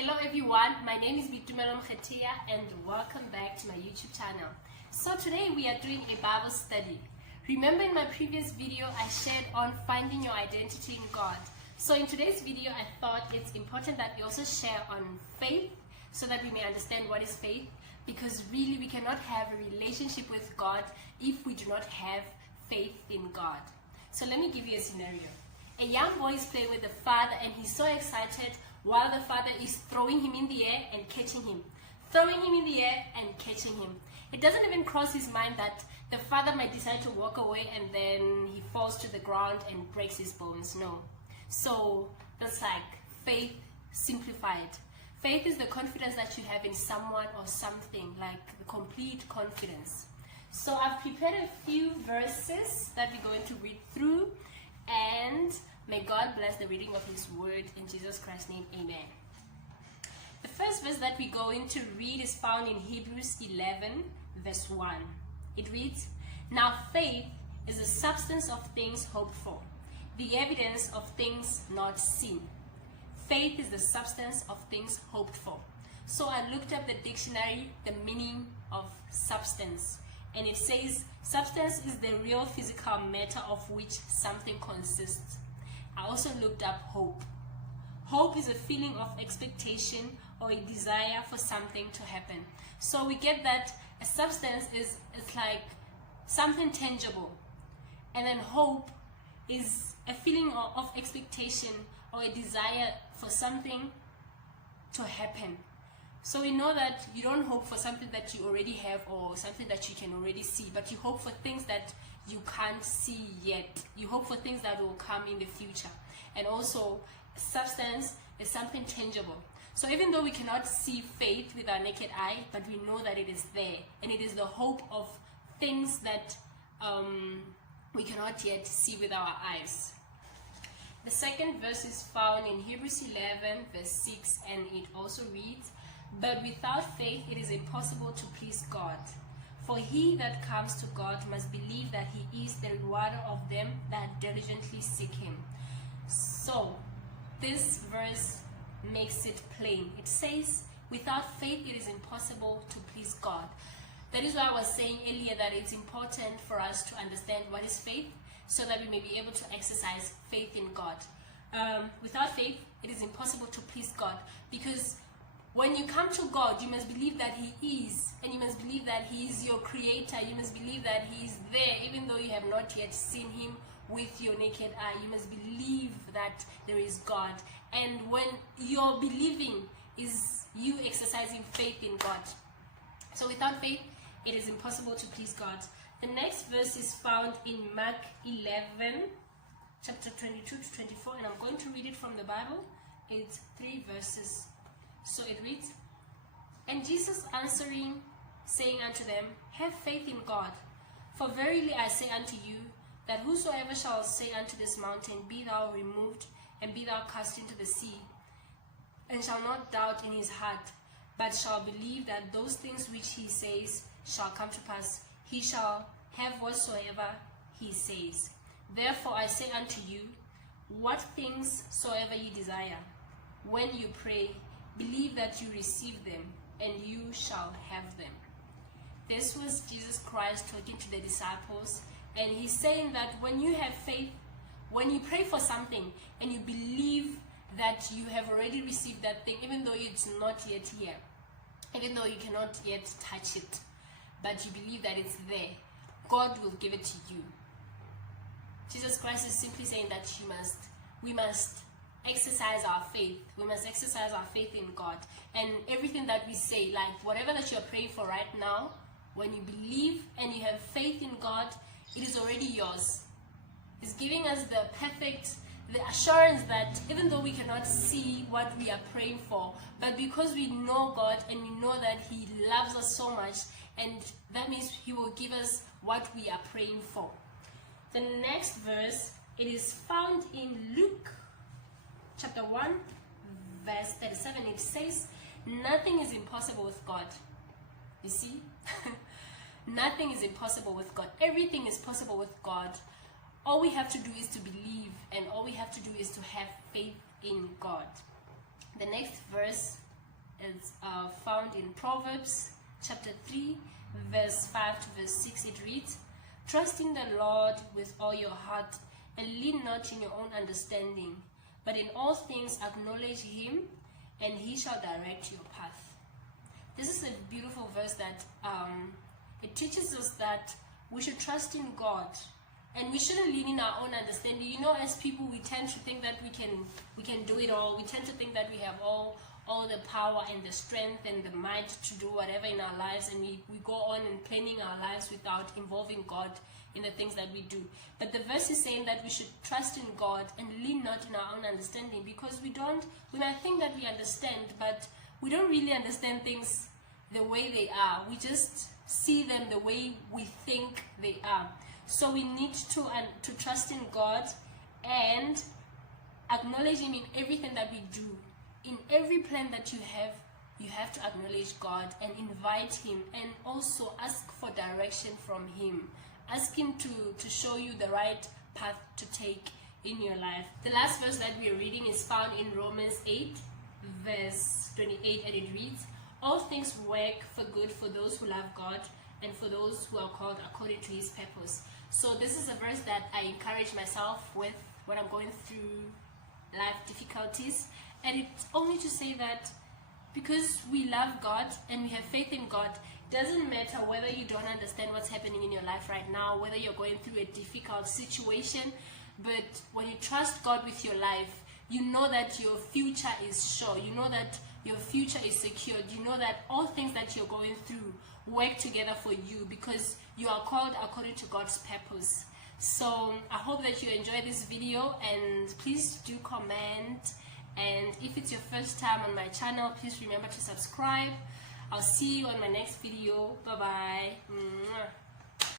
Hello everyone, my name is Bitumelo Mkhetia and welcome back to my YouTube channel. So today we are doing a Bible study. Remember in my previous video I shared on finding your identity in God. So in today's video I thought it's important that we also share on faith so that we may understand what is faith, because really we cannot have a relationship with God if we do not have faith in God. So let me give you a scenario. A young boy is playing with the father and he's so excited while the father is throwing him in the air and catching him. Throwing him in the air and catching him. It doesn't even cross his mind that the father might decide to walk away and then he falls to the ground and breaks his bones. No. So that's like faith simplified. Faith is the confidence that you have in someone or something, like the complete confidence. So I've prepared a few verses that we're going to read through, and may God bless the reading of His word in Jesus Christ's name, amen. The first verse that we're going to read is found in Hebrews 11 verse 1. It reads, "Now faith is the substance of things hoped for, the evidence of things not seen." Faith is the substance of things hoped for. So I looked up the dictionary, the meaning of substance, and it says substance is the real physical matter of which something consists. I also looked up hope. Hope is a feeling of expectation or a desire for something to happen. So we get that a substance is like something tangible, and then hope is a feeling of expectation or a desire for something to happen. So we know that you don't hope for something that you already have or something that you can already see, but you hope for things that you can't see yet. You hope for things that will come in the future. And also, substance is something tangible. So even though we cannot see faith with our naked eye, but we know that it is there, and it is the hope of things that we cannot yet see with our eyes. The second verse is found in Hebrews 11 verse 6, and it also reads, "But without faith it is impossible to please God. For he that comes to God must believe that he is the rewarder of them that diligently seek him." So this verse makes it plain. It says, without faith it is impossible to please God. That is why I was saying earlier that it's important for us to understand what is faith, so that we may be able to exercise faith in God. Without faith, it is impossible to please God, because when you come to God, you must believe that He is, and you must believe that He is your creator. You must believe that He is there, even though you have not yet seen Him with your naked eye. You must believe that there is God. And when your believing is you exercising faith in God. So without faith, it is impossible to please God. The next verse is found in Mark 11, chapter 22 to 24, and I'm going to read it from the Bible. It's 3 verses. So it reads, "And Jesus answering, saying unto them, Have faith in God. For verily I say unto you, that whosoever shall say unto this mountain, Be thou removed, and be thou cast into the sea, and shall not doubt in his heart, but shall believe that those things which he says shall come to pass, he shall have whatsoever he says. Therefore I say unto you, what things soever ye desire, when you pray, believe that you receive them, and you shall have them." This was Jesus Christ talking to the disciples, and he's saying that when you have faith, when you pray for something, and you believe that you have already received that thing, even though it's not yet here, even though you cannot yet touch it, but you believe that it's there, God will give it to you. Jesus Christ is simply saying that we must exercise our faith. We must exercise our faith in God. And everything that we say, like whatever that you're praying for right now, when you believe and you have faith in God, it is already yours. It's giving us the assurance that even though we cannot see what we are praying for, but because we know God and we know that He loves us so much, and that means He will give us what we are praying for. The next verse, it is found in Luke chapter 1 verse 37. It says, "Nothing is impossible with God." You see? Nothing is impossible with God. Everything is possible with God. All we have to do is to believe, and all we have to do is to have faith in God. The next verse is found in Proverbs chapter 3, verse 5 to verse 6. It reads, "Trust in the Lord with all your heart, and lean not in your own understanding, but in all things acknowledge him, and he shall direct your path." This is a beautiful verse that it teaches us that we should trust in God, and we shouldn't lean in our own understanding. You know, as people, we tend to think that we can do it all. We tend to think that we have all the power and the strength and the might to do whatever in our lives, and we go on and planning our lives without involving God in the things that we do. But the verse is saying that we should trust in God and lean not in our own understanding, because we might think that we understand, but we don't really understand things the way they are. We just see them the way we think they are. So we need to trust in God and acknowledge him in everything that we do. In every plan that you have to acknowledge God and invite him, and also ask for direction from him. Ask him to show you the right path to take in your life. The last verse that we are reading is found in Romans 8, verse 28, and it reads, "All things work for good for those who love God and for those who are called according to his purpose." So this is a verse that I encourage myself with when I'm going through life difficulties. And it's only to say that because we love God and we have faith in God, it doesn't matter whether you don't understand what's happening in your life right now, whether you're going through a difficult situation, but when you trust God with your life, you know that your future is sure. You know that your future is secured. You know that all things that you're going through work together for you, because you are called according to God's purpose. So I hope that you enjoy this video, and please do comment. And if it's your first time on my channel, please remember to subscribe. I'll see you on my next video. Bye bye.